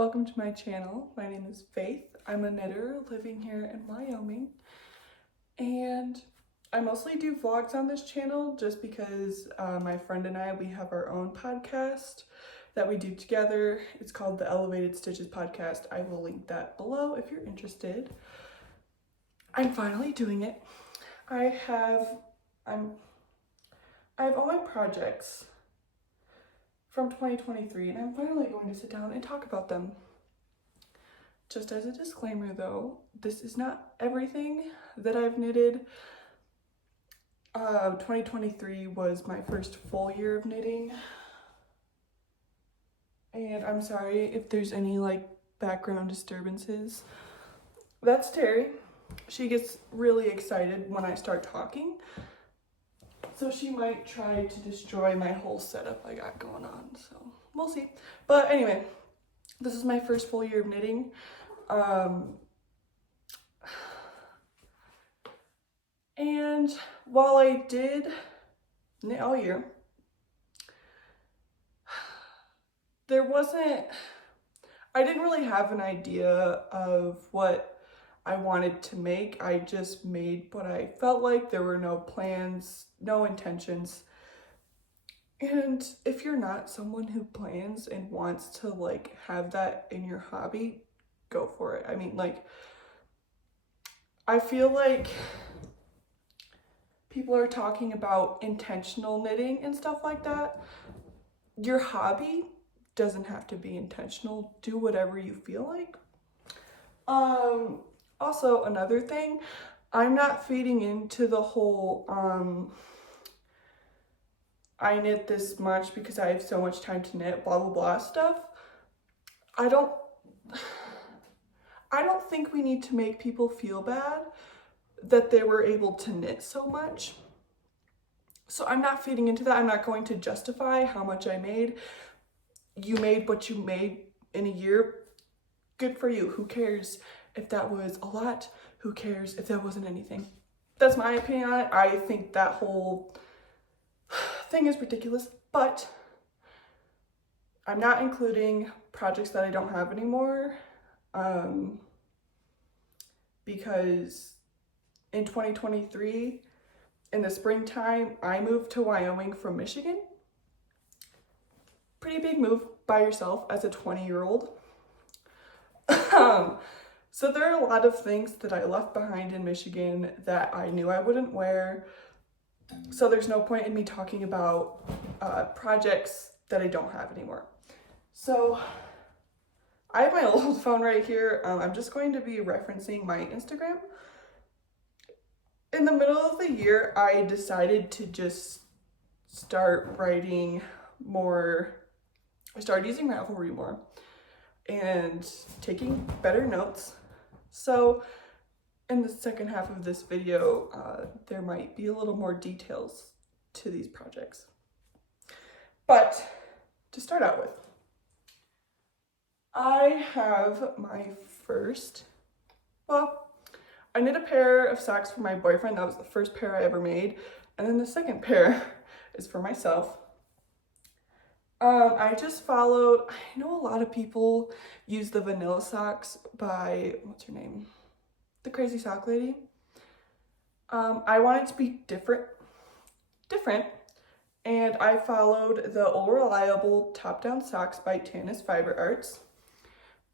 Welcome to my channel. My name is Faith. I'm a knitter living here in Wyoming, and I mostly do vlogs on this channel just because my friend and we have our own podcast that we do together. It's called the Elevated Stitches Podcast. I will link that below if you're interested. I'm finally doing it. I have all my projects from 2023, and I'm finally going to sit down and talk about them. Just as a disclaimer though, this is not everything that I've knitted. 2023 was my first full year of knitting, and I'm sorry if there's any background disturbances. That's Terry. She gets really excited when I start talking, so she might try to destroy my whole setup I got going on, so we'll see. But anyway, this is my first full year of knitting. And while I did knit all year, I didn't really have an idea of what I wanted to make. I just made what I felt like. There were no plans, no intentions. And if you're not someone who plans and wants to have that in your hobby, go for it. I mean, I feel like people are talking about intentional knitting and stuff like that. Your hobby doesn't have to be intentional. Do whatever you feel like. Also, another thing, I'm not feeding into the whole, I knit this much because I have so much time to knit, blah, blah, blah stuff. I don't think we need to make people feel bad that they were able to knit so much. So I'm not feeding into that. I'm not going to justify how much I made. You made what you made in a year. Good for you. Who cares if that was a lot? Who cares if that wasn't anything? That's my opinion on it. I think that whole thing is ridiculous, but I'm not including projects that I don't have anymore, because in 2023, in the springtime, I moved to Wyoming from Michigan. Pretty big move by yourself as a 20-year-old. So there are a lot of things that I left behind in Michigan that I knew I wouldn't wear. So there's no point in me talking about projects that I don't have anymore. So I have my old phone right here. I'm just going to be referencing my Instagram. In the middle of the year, I decided to just start writing more. I started using Ravelry more and taking better notes. So in the second half of this video, there might be a little more details to these projects. But to start out with, I have my first, I knit a pair of socks for my boyfriend. That was the first pair I ever made. And then the second pair is for myself. I just followed, I know a lot of people use the vanilla socks by, what's her name? The Crazy Sock Lady. I wanted to be different, and I followed the All Reliable Top Down Socks by Tanis Fiber Arts.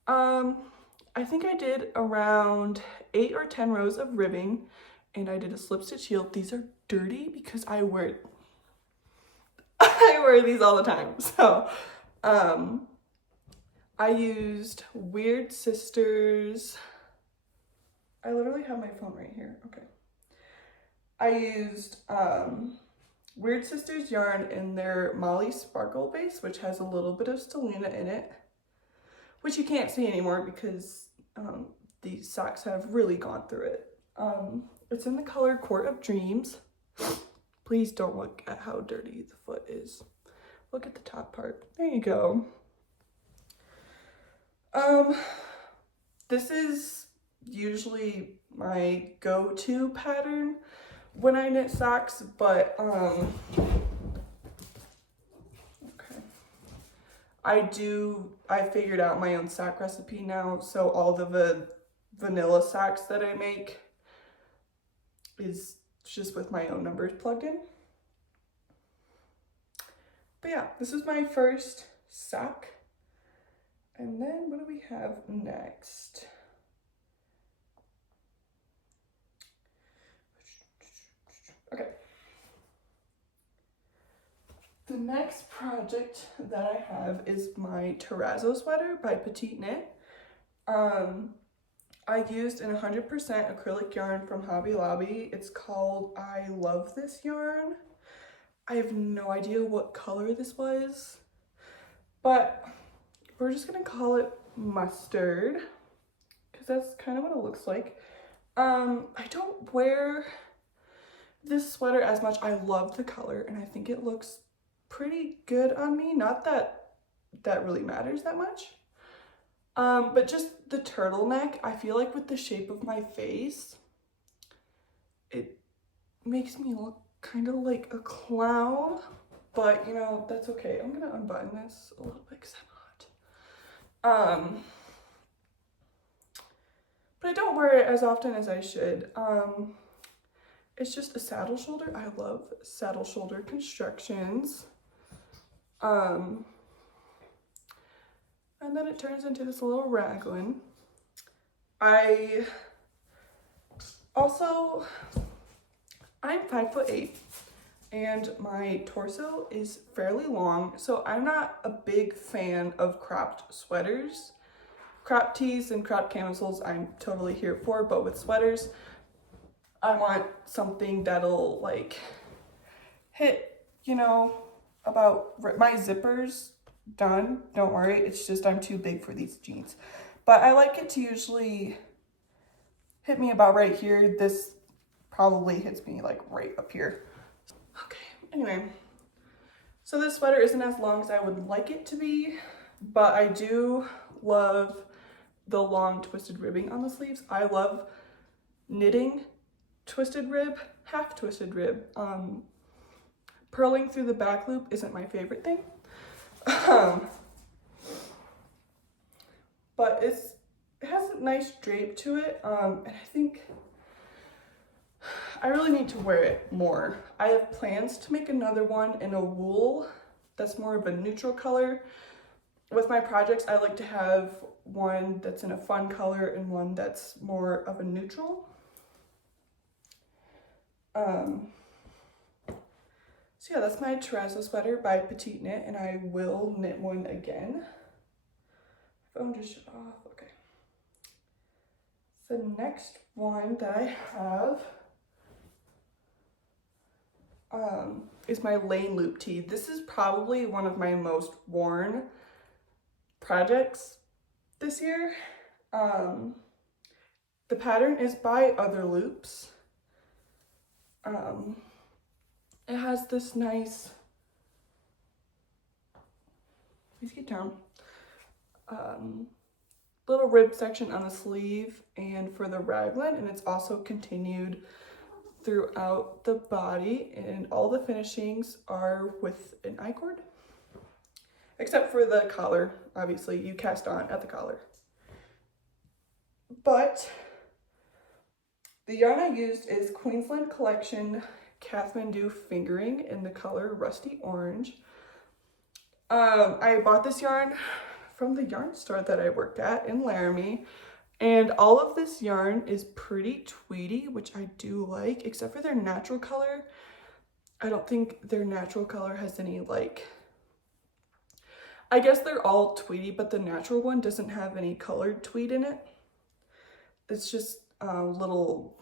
I think I did around 8 or 10 rows of ribbing, and I did a slip stitch heel. These are dirty because I wear these all the time. So I used Weird Sisters. I literally have my phone right here. Okay. I used Weird Sisters yarn in their Molly Sparkle base, which has a little bit of stellina in it, which you can't see anymore because these socks have really gone through it. It's in the color Court of Dreams. Please don't look at how dirty the foot is. Look at the top part. There you go. This is usually my go-to pattern when I knit socks, but okay. I figured out my own sock recipe now, so all the vanilla socks that I make is just with my own numbers plugged in. But yeah, this is my first sock. And then what do we have next? Okay. The next project that I have is my terrazzo sweater by Petite Knit. I used an 100% acrylic yarn from Hobby Lobby. It's called I Love This Yarn. I have no idea what color this was, but we're just gonna call it mustard because that's kind of what it looks like. I don't wear this sweater as much. I love the color and I think it looks pretty good on me. Not that that really matters that much. But just the turtleneck, I feel like with the shape of my face, it makes me look kind of like a clown, but you know, that's okay. I'm gonna unbutton this a little bit because I'm hot. But I don't wear it as often as I should. It's just a saddle shoulder. I love saddle shoulder constructions. And then it turns into this little raglan. I'm 5'8" and my torso is fairly long, so I'm not a big fan of cropped sweaters. Cropped tees and cropped camisoles I'm totally here for, but with sweaters, I want something that'll like hit, you know, about my zippers done. Don't worry, it's just I'm too big for these jeans. But I like it to usually hit me about right here. This probably hits me like right up here. Okay, anyway. So this sweater isn't as long as I would like it to be, but I do love the long twisted ribbing on the sleeves. I love knitting twisted rib, half twisted rib. Purling through the back loop isn't my favorite thing. But it has a nice drape to it, and I think I really need to wear it more. I have plans to make another one in a wool that's more of a neutral color. With my projects, I like to have one that's in a fun color and one that's more of a neutral. So yeah, that's my terrazzo sweater by Petite Knit, and I will knit one again. Phone just shut off. Okay. The next one that I have is my lane loop tee. This is probably one of my most worn projects this year. The pattern is by Other Loops. It has this nice, please get down, little rib section on the sleeve and for the raglan, and it's also continued throughout the body, and all the finishings are with an I-cord, except for the collar. Obviously you cast on at the collar. But the yarn I used is Queensland Collection Kathmandu Fingering in the color Rusty Orange. I bought this yarn from the yarn store that I worked at in Laramie, and all of this yarn is pretty tweedy, which I do like, except for their natural color. I don't think their natural color has any, like, I guess they're all tweedy, but the natural one doesn't have any colored tweed in it. It's just little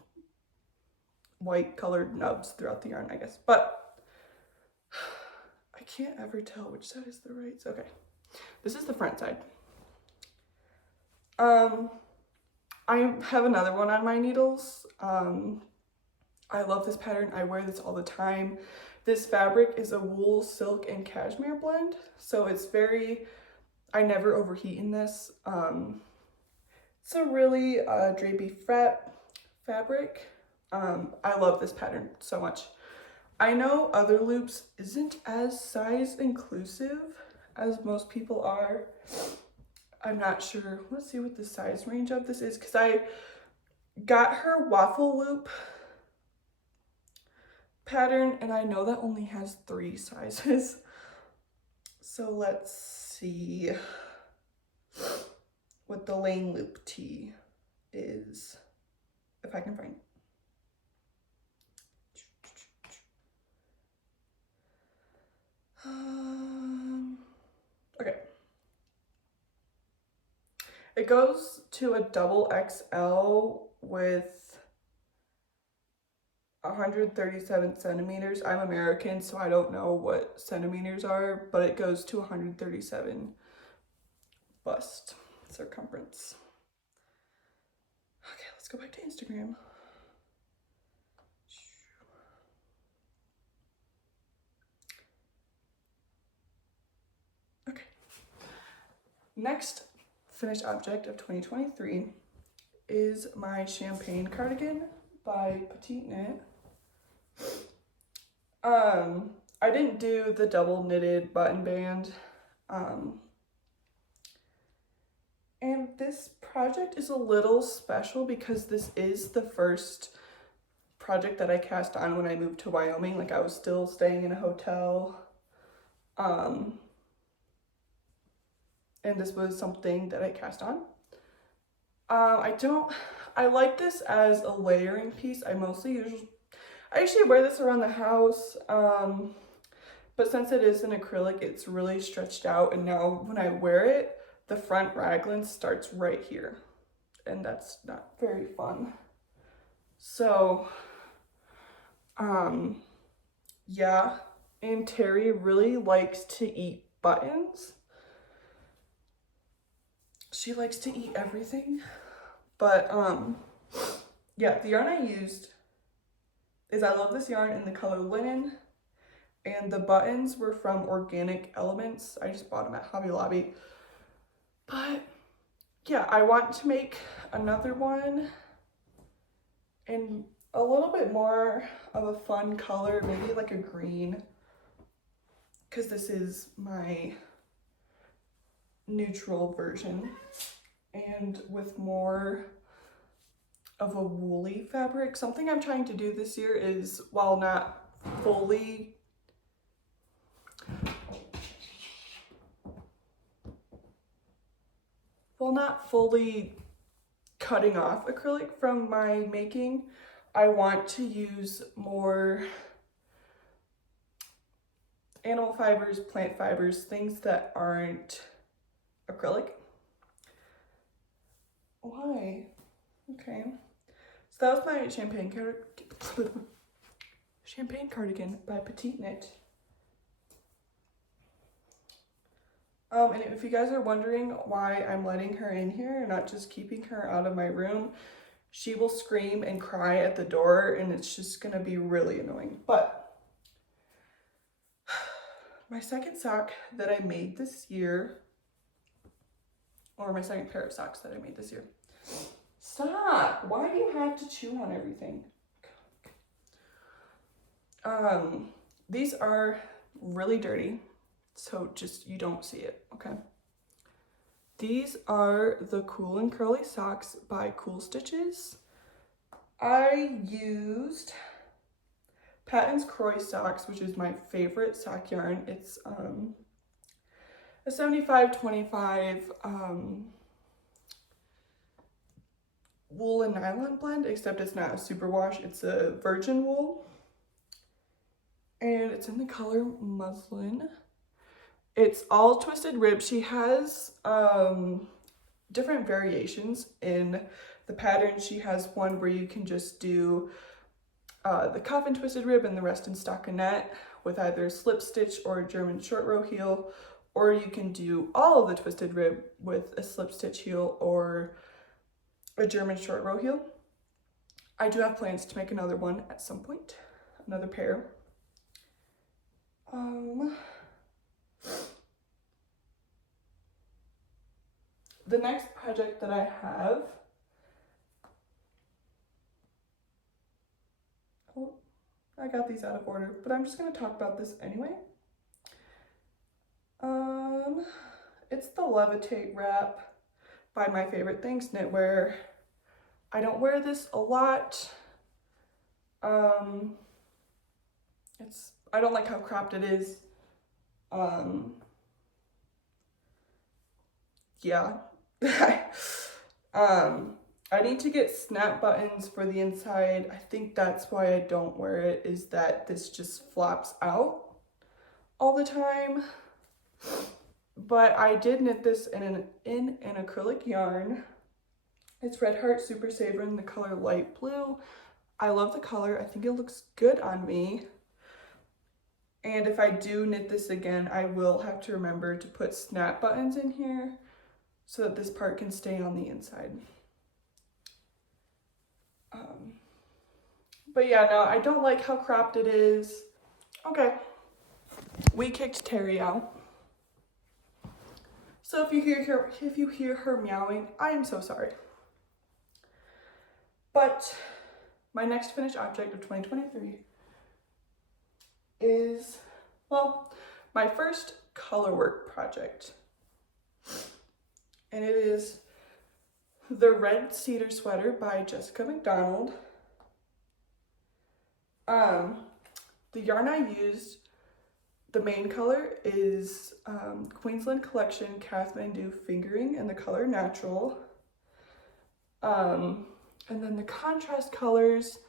white colored nubs throughout the yarn, I guess. But I can't ever tell which side is the right. Okay, this is the front side. I have another one on my needles. I love this pattern. I wear this all the time. This fabric is a wool, silk, and cashmere blend, so it's very, I never overheat in this. It's a really drapey fabric. I love this pattern so much. I know Other Loops isn't as size inclusive as most people are. I'm not sure. Let's see what the size range of this is, because I got her waffle loop pattern and I know that only has 3 sizes. So let's see what the lane loop tee is, if I can find it. Okay. It goes to a double XL with 137 centimeters. I'm American, so I don't know what centimeters are, but it goes to 137 bust circumference. Okay, let's go back to Instagram. Okay. Next finished object of 2023 is my champagne cardigan by Petite Knit. I didn't do the double knitted button band. And this project is a little special because this is the first project that I cast on when I moved to Wyoming. Like, I was still staying in a hotel. And this was something that I cast on. I like this as a layering piece. I actually wear this around the house. But since it is an acrylic, it's really stretched out. And now when I wear it, the front raglan starts right here. And that's not very fun. So, yeah. And Terry really likes to eat buttons. She likes to eat everything. But, yeah, the yarn I used is, I love this yarn in the color linen. And the buttons were from Organic Elements. I just bought them at Hobby Lobby. But yeah, I want to make another one in a little bit more of a fun color, maybe like a green, because this is my neutral version, and with more of a woolly fabric. Something I'm trying to do this year is, while not fully cutting off acrylic from my making, I want to use more animal fibers, plant fibers, things that aren't acrylic. Why? Okay. So that was my champagne cardigan by Petite Knit. And if you guys are wondering why I'm letting her in here and not just keeping her out of my room, she will scream and cry at the door and it's just gonna be really annoying. But my second sock that I made this year, or my second pair of socks that I made this year. Stop! Why do you have to chew on everything? These are really dirty. So just, you don't see it, okay? These are the Cool and Curly socks by Cool Stitches. I used Patton's Croy socks, which is my favorite sock yarn. It's a 75-25 wool and nylon blend, except it's not a superwash, it's a virgin wool. And it's in the color muslin. It's all twisted rib. She has different variations in the pattern. She has one where you can just do the cuff and twisted rib and the rest in stockinette with either slip stitch or a German short row heel, or you can do all of the twisted rib with a slip stitch heel or a German short row heel. I do have plans to make another one at some point, another pair. The next project that I have, oh, I got these out of order, but I'm just going to talk about this anyway. It's the Levitate wrap by My Favorite Things Knitwear. I don't wear this a lot. I don't like how cropped it is. Yeah. I need to get snap buttons for the inside. I think that's why I don't wear it, is that this just flops out all the time. But I did knit this in an acrylic yarn. It's Red Heart Super Saver in the color light blue. I love the color. I think it looks good on me. And if I do knit this again, I will have to remember to put snap buttons in here so that this part can stay on the inside. But yeah, no, I don't like how cropped it is. Okay, we kicked Terry out. So if you hear her meowing, I am so sorry. But my next finished object of 2023 is, well, my first color work project. And it is the Red Cedar Sweater by Jessica McDonald. The yarn I used, the main color is Queensland Collection Kathmandu Fingering in the color Natural. And then the contrast colors,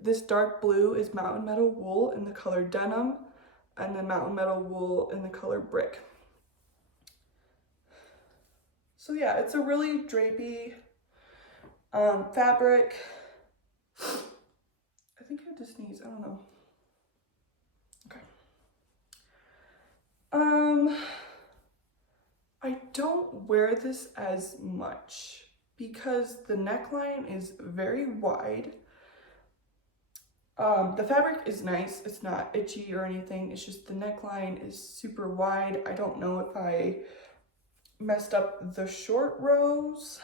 this dark blue is Mountain Meadow Wool in the color Denim, and then Mountain Meadow Wool in the color Brick. So yeah, it's a really drapey fabric. I think I have to sneeze, I don't know. Okay. I don't wear this as much because the neckline is very wide. The fabric is nice, it's not itchy or anything, it's just the neckline is super wide. I don't know if I messed up the short rows.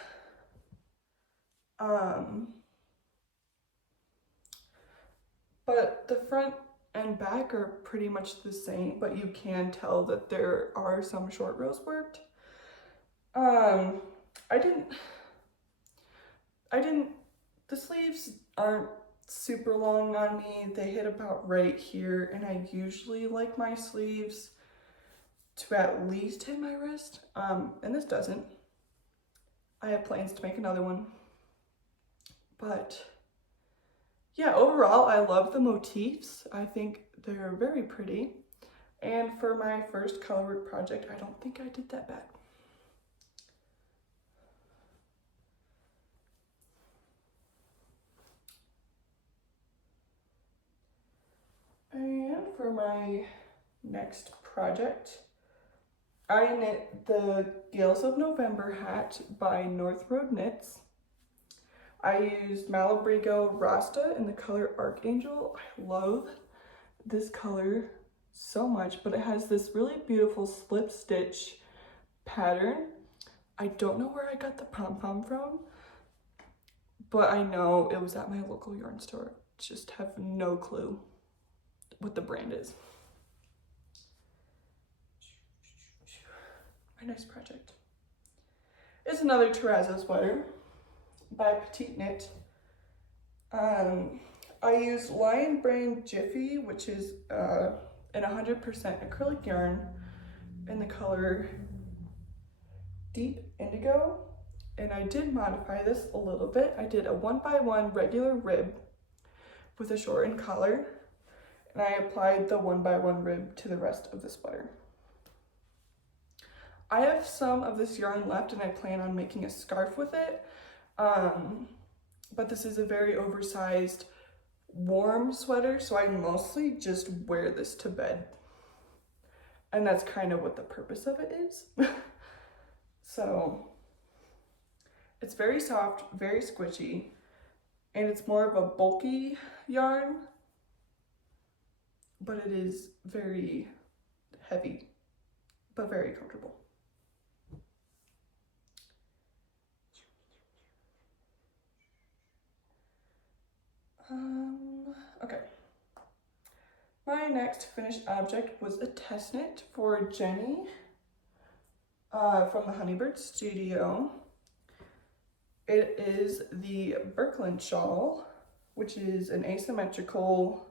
But the front and back are pretty much the same, but you can tell that there are some short rows worked. The sleeves aren't super long on me. They hit about right here, and I usually like my sleeves to at least hit my wrist, and this doesn't. I have plans to make another one, but yeah, overall, I love the motifs. I think they're very pretty, and for my first color work project, I don't think I did that bad. And for my next project, I knit the Gales of November hat by North Road Knits. I used Malabrigo Rasta in the color Archangel. I love this color so much, but it has this really beautiful slip stitch pattern. I don't know where I got the pom-pom from, but I know it was at my local yarn store. Just have no clue what the brand is. My next project is another terrazzo sweater by Petite Knit. I used Lion Brand Jiffy, which is an 100% acrylic yarn in the color Deep Indigo, and I did modify this a little bit. I did a 1x1 regular rib with a shortened collar, and I applied the 1x1 rib to the rest of the sweater. I have some of this yarn left and I plan on making a scarf with it, but this is a very oversized warm sweater, so I mostly just wear this to bed, and that's kind of what the purpose of it is. So it's very soft, very squishy, and it's more of a bulky yarn, but it is very heavy, but very comfortable. Okay. My next finished object was a test knit for Jenny from the Honeybird Studio. It is the Birkeland shawl, which is an asymmetrical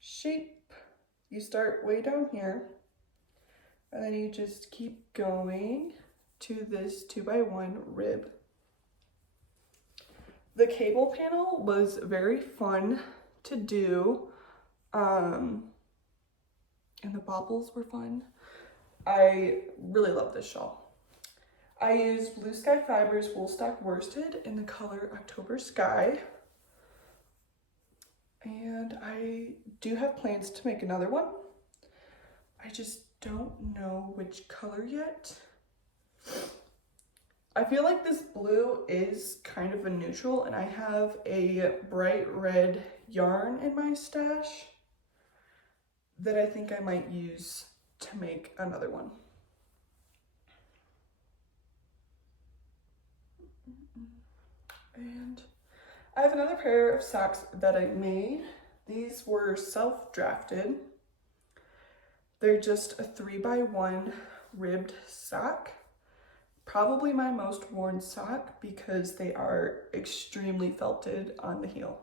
shape. You start way down here, and then you just keep going to this 2x1 rib. The cable panel was very fun to do, and the bobbles were fun. I really love this shawl. I used Blue Sky Fibers Woolstock Worsted in the color October Sky. And I do have plans to make another one. I just don't know which color yet. I feel like this blue is kind of a neutral, and I have a bright red yarn in my stash that I think I might use to make another one. And I have another pair of socks that I made. These were self-drafted. They're just a 3x1 ribbed sock. Probably my most worn sock because they are extremely felted on the heel.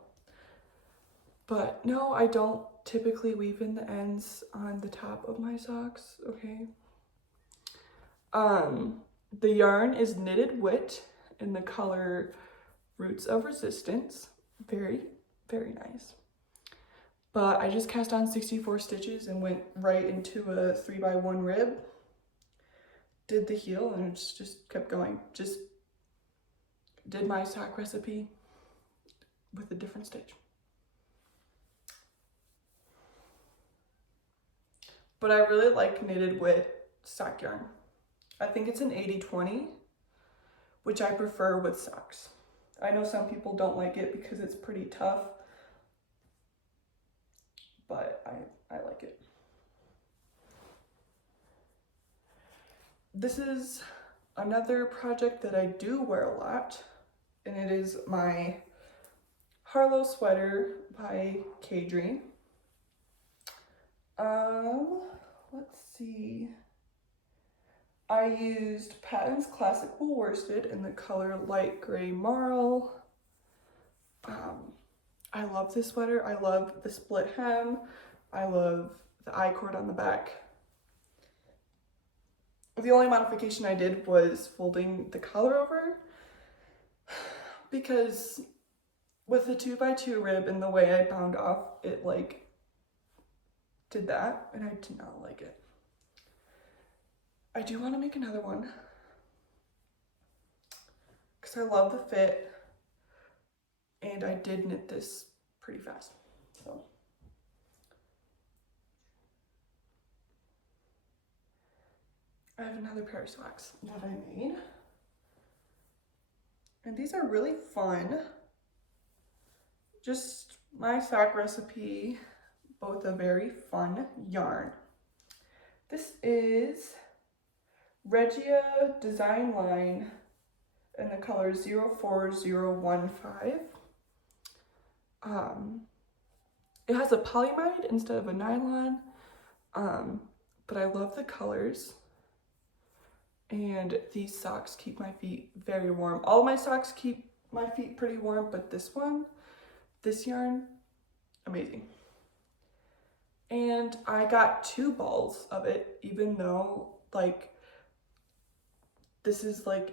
But no, I don't typically weave in the ends on the top of my socks, okay? The yarn is knitted wit in the color Roots of Resistance. Very, very nice. But I just cast on 64 stitches and went right into a 3x1 rib. Did the heel and just kept going. Just did my sock recipe with a different stitch. But I really like knitted wit sock yarn. I think it's an 80-20, which I prefer with socks. I know some people don't like it because it's pretty tough, but I like it. This is another project that I do wear a lot, and it is my Harlow sweater by Kadri. Let's see. I used Patton's Classic Wool Worsted in the color light gray marl. I love this sweater. I love the split hem. I love the I-cord on the back. The only modification I did was folding the collar over, because with the 2x2 rib and the way I bound off, it like did that, and I did not like it. I do want to make another one because I love the fit, and I did knit this pretty fast. So I have another pair of socks that I made, and these are really fun. Just my sock recipe, both a very fun yarn. This is Regia Design Line in the color 04015. It has a polyamide instead of a nylon, but I love the colors, and these socks keep my feet very warm. All my socks keep my feet pretty warm, but this yarn, amazing. And I got 2 balls of it, even though like this is like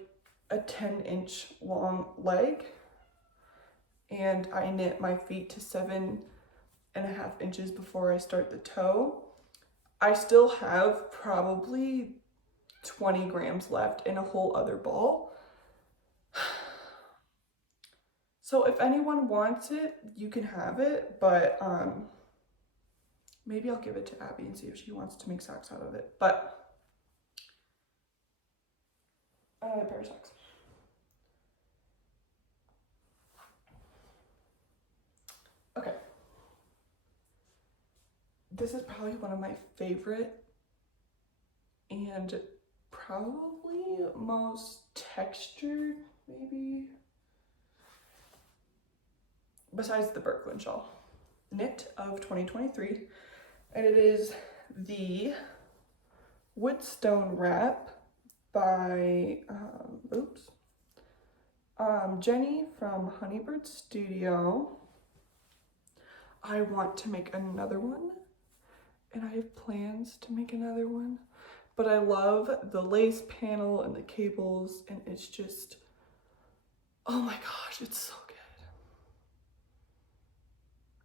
a 10-inch long leg, and I knit my feet to 7.5 inches before I start the toe. I still have probably 20 grams left in a whole other ball. So if anyone wants it, you can have it, but maybe I'll give it to Abby and see if she wants to make socks out of it. But another pair of socks. Okay. This is probably one of my favorite and probably most textured, maybe, besides the Birkeland shawl, knit of 2023, and it is the Woodstone wrap by, Jenny from Honeybird Studio. I want to make another one, and I have plans to make another one, but I love the lace panel and the cables, and it's just, oh my gosh, it's so good.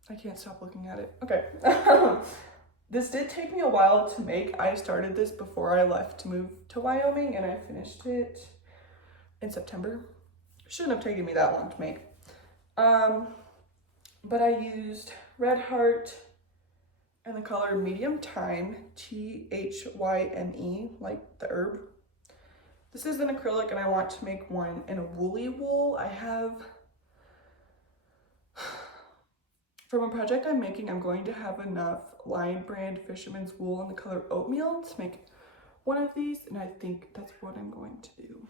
I can't stop looking at it. Okay. This did take me a while to make. I started this before I left to move to Wyoming, and I finished it in September. Shouldn't have taken me that long to make. But I used Red Heart and the color Medium Thyme, Thyme, like the herb. This is an acrylic, and I want to make one in a woolly wool. I have, from a project I'm making, I'm going to have enough Lion Brand Fisherman's Wool in the color Oatmeal to make one of these, and I think that's what I'm going to do.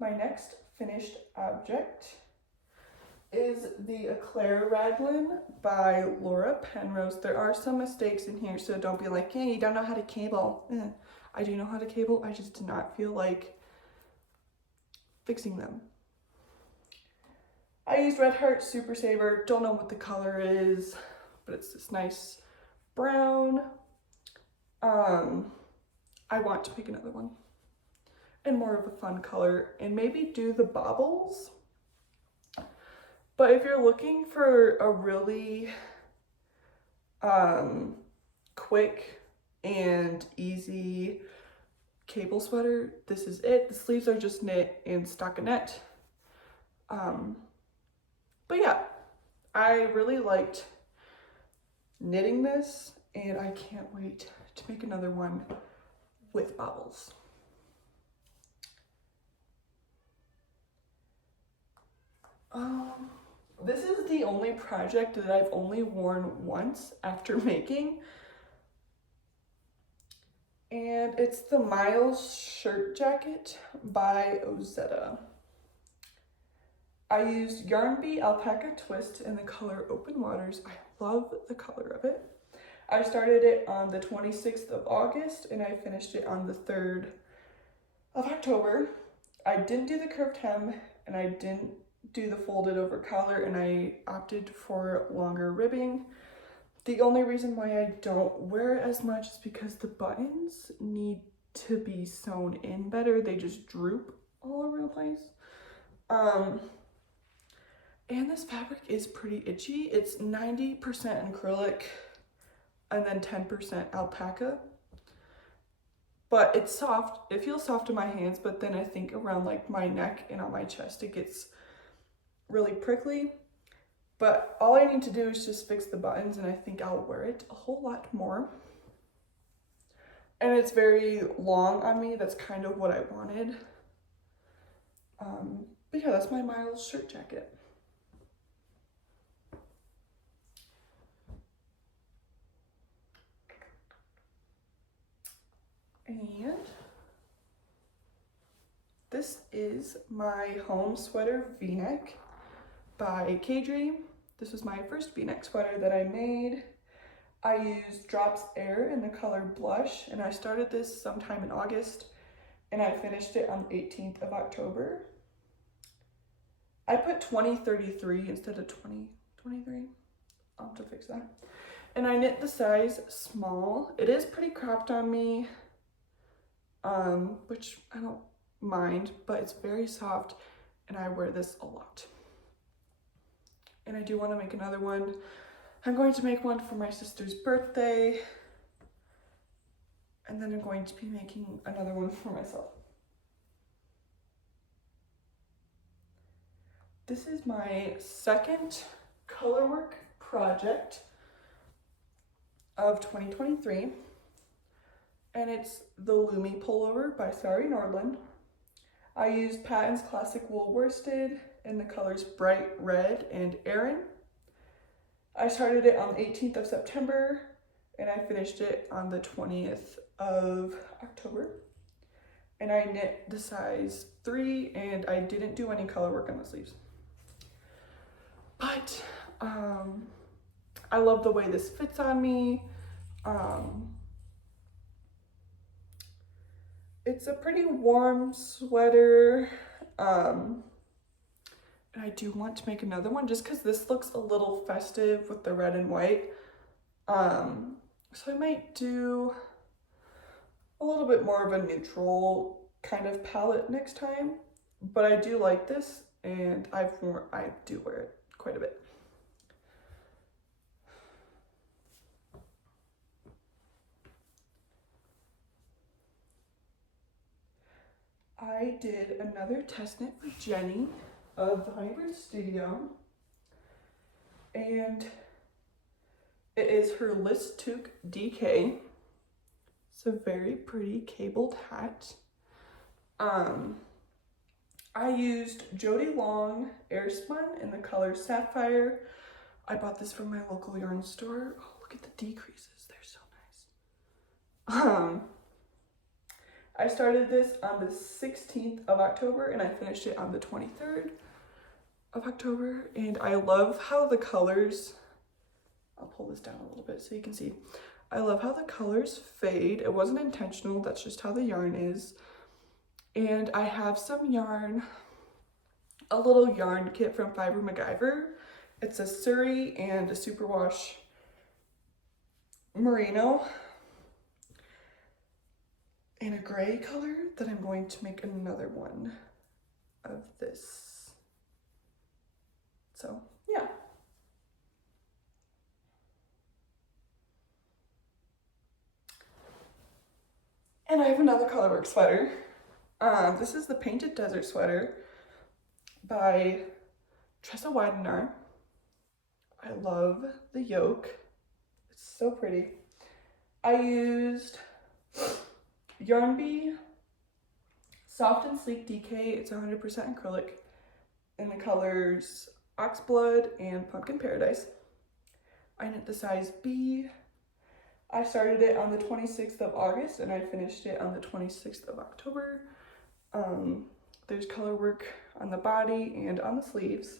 My next finished object is the Eclair Raglan by Laura Penrose. There are some mistakes in here, so don't be like, hey, you don't know how to cable. I do know how to cable, I just did not feel like fixing them. I used Red Heart Super Saver. Don't know what the color is, but it's this nice brown. I want to pick another one and more of a fun color, and maybe do the baubles. But if you're looking for a really quick and easy cable sweater, this is it. The sleeves are just knit in stockinette. But yeah, I really liked knitting this, and I can't wait to make another one with baubles. This is the only project that I've only worn once after making, and it's the Miles shirt jacket by Ozetta. I used Yarn Bee Alpaca Twist in the color Open Waters. I love the color of it. I started it on the 26th of August, and I finished it on the 3rd of October. I didn't do the curved hem, and I didn't do the folded over collar, and I opted for longer ribbing. The only reason why I don't wear it as much is because the buttons need to be sewn in better. They just droop all over the place. And this fabric is pretty itchy. It's 90% acrylic and then 10% alpaca. But it's soft. It feels soft in my hands, but then I think around like my neck and on my chest it gets really prickly. But all I need to do is just fix the buttons, and I think I'll wear it a whole lot more. And it's very long on me. That's kind of what I wanted. But yeah, that's my Miles shirt jacket. And this is my home sweater V-neck by K-Dream. This was my first V-neck sweater that I made. I used Drops Air in the color Blush, and I started this sometime in August, and I finished it on the 18th of October. I put 2033 instead of 2023. I'll have to fix that. And I knit the size small. It is pretty cropped on me, which I don't mind, but it's very soft, and I wear this a lot. And I do want to make another one. I'm going to make one for my sister's birthday, and then I'm going to be making another one for myself. This is my second colorwork project of 2023, and it's the Lumi pullover by Sari Nordland. I used Patton's Classic Wool Worsted in the colors Bright Red and Aran. I started it on the 18th of September, and I finished it on the 20th of October. And I knit the size 3, and I didn't do any color work on the sleeves. But I love the way this fits on me. It's a pretty warm sweater. And I do want to make another one just because this looks a little festive with the red and white. So I might do a little bit more of a neutral kind of palette next time. But I do like this, and I do wear it quite a bit. I did another test knit with Jenny of the Honeybird Studio, and it is her List Toque DK. It's a very pretty cabled hat. I used Jody Long Airspun in the color Sapphire. I bought this from my local yarn store. Oh, look at the decreases, they're so nice. I started this on the 16th of October and I finished it on the 23rd of October. And I love how the colors, I'll pull this down a little bit so you can see. I love how the colors fade. It wasn't intentional, that's just how the yarn is. And I have some yarn, a little yarn kit from Fiber MacGyver. It's a Surrey and a superwash merino in a gray color that I'm going to make another one of this. So yeah. And I have another colorwork sweater. This is the Painted Desert Sweater by Tressa Weidener. I love the yoke. It's so pretty. I used Yarn Bee Soft and Sleek DK. It's 100% acrylic in the colors Oxblood and Pumpkin Paradise. I knit the size B. I started it on the 26th of August and I finished it on the 26th of October. There's color work on the body and on the sleeves.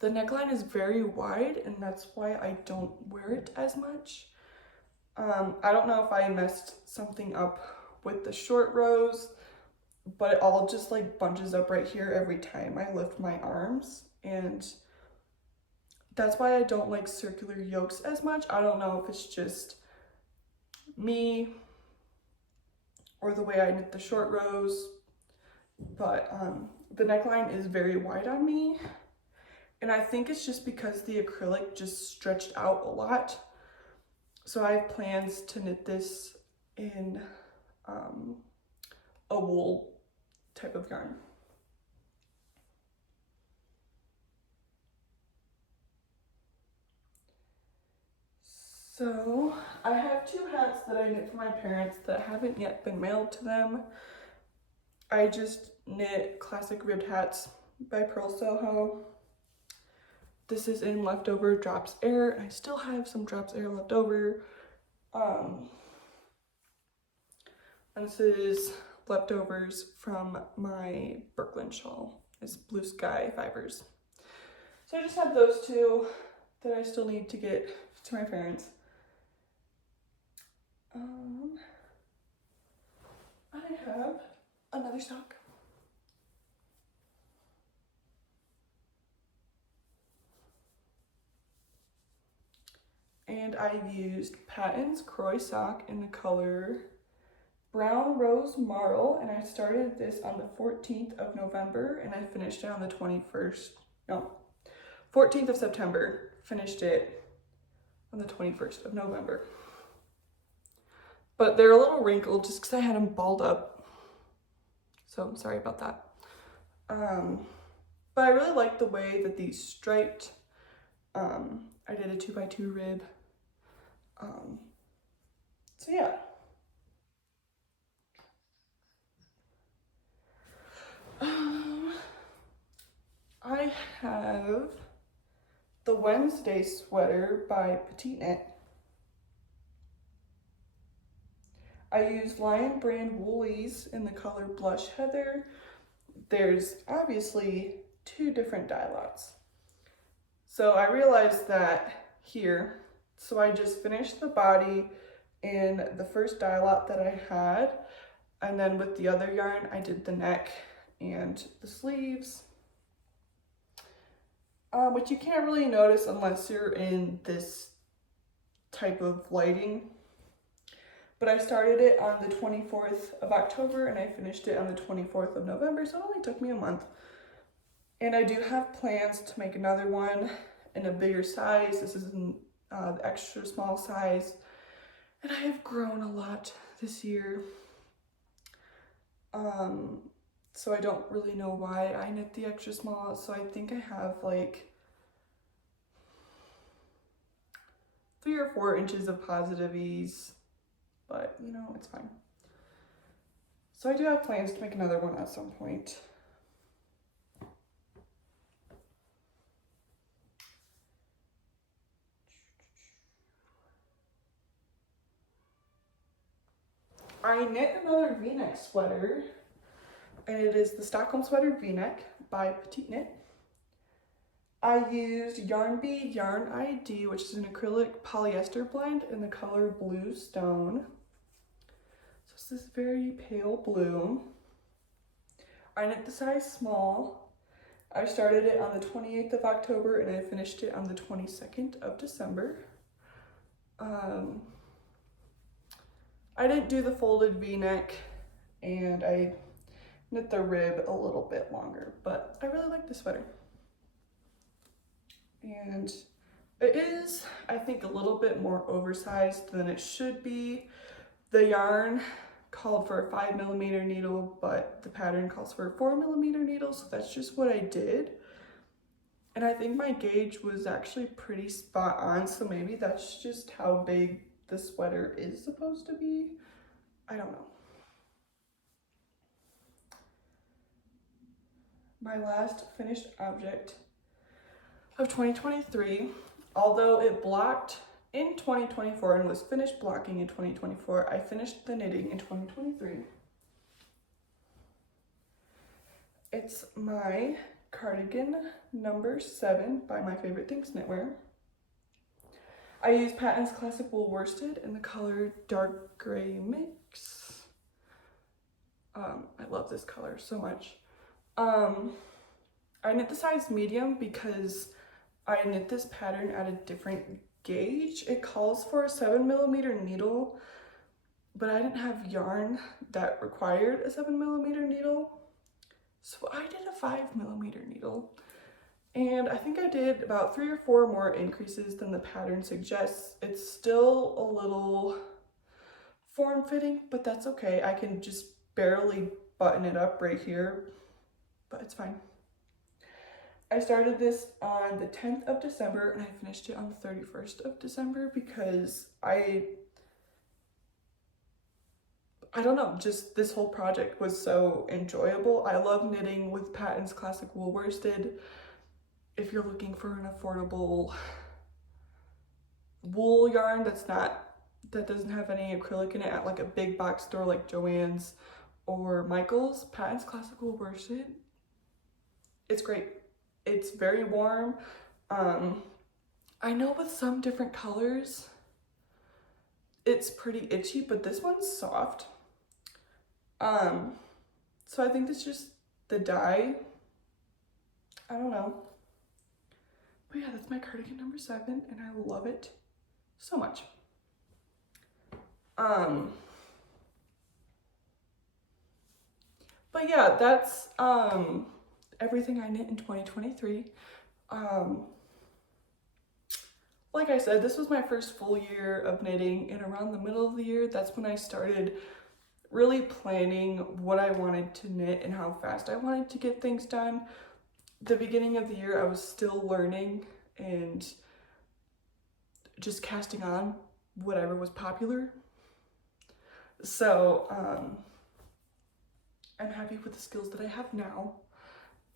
The neckline is very wide and that's why I don't wear it as much. I don't know if I messed something up with the short rows, but it all just like bunches up right here every time I lift my arms, and that's why I don't like circular yokes as much. I don't know if it's just me or the way I knit the short rows, but the neckline is very wide on me, and I think it's just because the acrylic just stretched out a lot. So I have plans to knit this in a wool type of yarn. So I have two hats that I knit for my parents that haven't yet been mailed to them. I just knit classic ribbed hats by Pearl Soho. This is in leftover Drops Air, and I still have some Drops Air left over. And this is leftovers from my Brooklyn shawl. It's Blue Sky Fibers. So I just have those two that I still need to get to my parents. I have another sock. And I used Patton's Croy sock in the color Brown Rose Marl, and I started this on the 14th of November and I finished it on the 14th of September, finished it on the 21st of November. But they're a little wrinkled just because I had them balled up, so I'm sorry about that. But I really like the way that these striped. I did a 2x2 rib. So yeah. I have the Wednesday sweater by Petite Knit. I used Lion Brand Woolies in the color Blush Heather. There's obviously two different dye lots. So I realized that here, so I just finished the body in the first dye lot that I had, and then with the other yarn I did the neck and the sleeves, which you can't really notice unless you're in this type of lighting. But I started it on the 24th of October and I finished it on the 24th of November, so it only took me a month. And I do have plans to make another one in a bigger size. This is in the extra small size. And I have grown a lot this year. So I don't really know why I knit the extra small. So I think I have like 3 or 4 inches of positive ease, but you know, it's fine. So I do have plans to make another one at some point. I knit another V-neck sweater, and it is the Stockholm Sweater V-neck by Petite Knit. I used Yarn Bee Yarn ID, which is an acrylic polyester blend in the color Blue Stone. So it's this very pale blue. I knit the size small. I started it on the 28th of October and I finished it on the 22nd of December. I didn't do the folded V-neck and I knit the rib a little bit longer, but I really like the sweater. And it is, I think, a little bit more oversized than it should be. The yarn called for a 5mm needle, but the pattern calls for a 4mm needle, so that's just what I did. And I think my gauge was actually pretty spot on, so maybe that's just how big the sweater is supposed to be. I don't know. My last finished object of 2023, although it blocked in 2024 and was finished blocking in 2024, I finished the knitting in 2023. It's my cardigan number 7 by My Favorite Things Knitwear. I use Patton's Classic Wool Worsted in the color Dark Gray Mix. I love this color so much. I knit the size medium because I knit this pattern at a different gauge. It calls for a 7mm needle, but I didn't have yarn that required a 7mm needle. So I did a 5mm needle. And I think I did about 3 or 4 more increases than the pattern suggests. It's still a little form-fitting, but that's okay. I can just barely button it up right here, but it's fine. I started this on the 10th of December and I finished it on the 31st of December because I don't know, just this whole project was so enjoyable. I love knitting with Patton's Classic Wool Worsted. If you're looking for an affordable wool yarn that doesn't have any acrylic in it at like a big box store like Joann's or Michael's, Patton's Classic Wool Worsted, it's great. It's very warm. I know with some different colors it's pretty itchy, but this one's soft. So I think it's just the dye. I don't know. But yeah, that's my cardigan number 7 and I love it so much. But yeah, that's everything I knit in 2023. Like I said, this was my first full year of knitting, and around the middle of the year, that's when I started really planning what I wanted to knit and how fast I wanted to get things done. The beginning of the year, I was still learning and just casting on whatever was popular. So I'm happy with the skills that I have now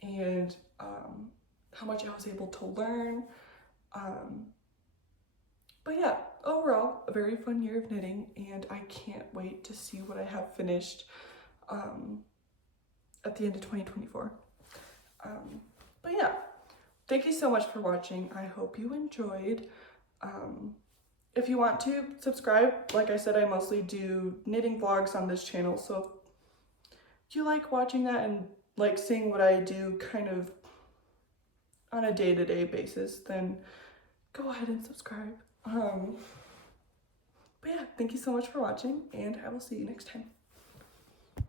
and how much I was able to learn. But yeah, overall, a very fun year of knitting, and I can't wait to see what I have finished at the end of 2024. But yeah, thank you so much for watching. I hope you enjoyed. If you want to subscribe, like I said, I mostly do knitting vlogs on this channel, so if you like watching that and like seeing what I do kind of on a day-to-day basis, then go ahead and subscribe. But yeah, thank you so much for watching, and I will see you next time.